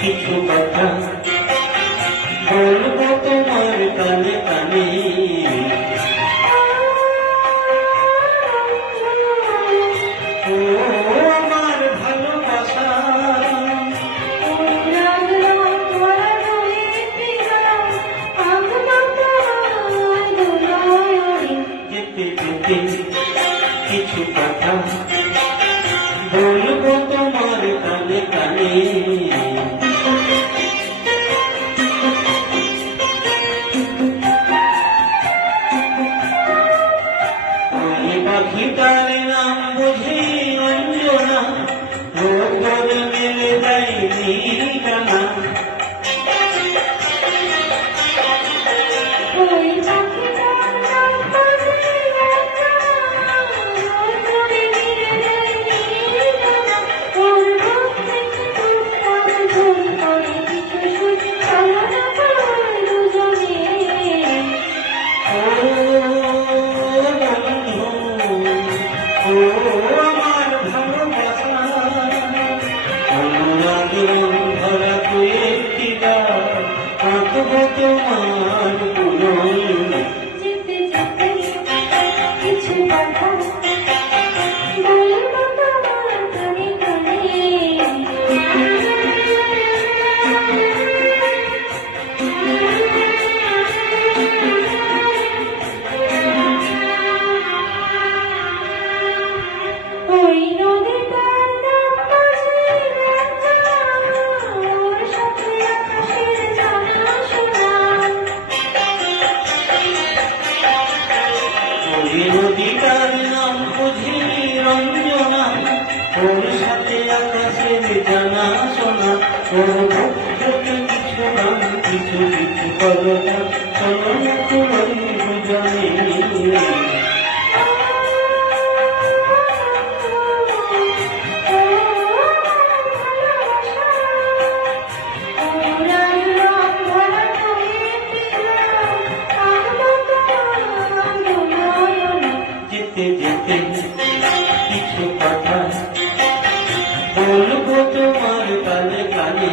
কিছু কথা বলব তোমার তোমার কানে কানে take it back down. তোমার পুরো কিছু কথা কিছু কিছু করো না করো না তোমারই দুজনে যেতে যেতে কিছু কথা বলব তোমার কালে কালে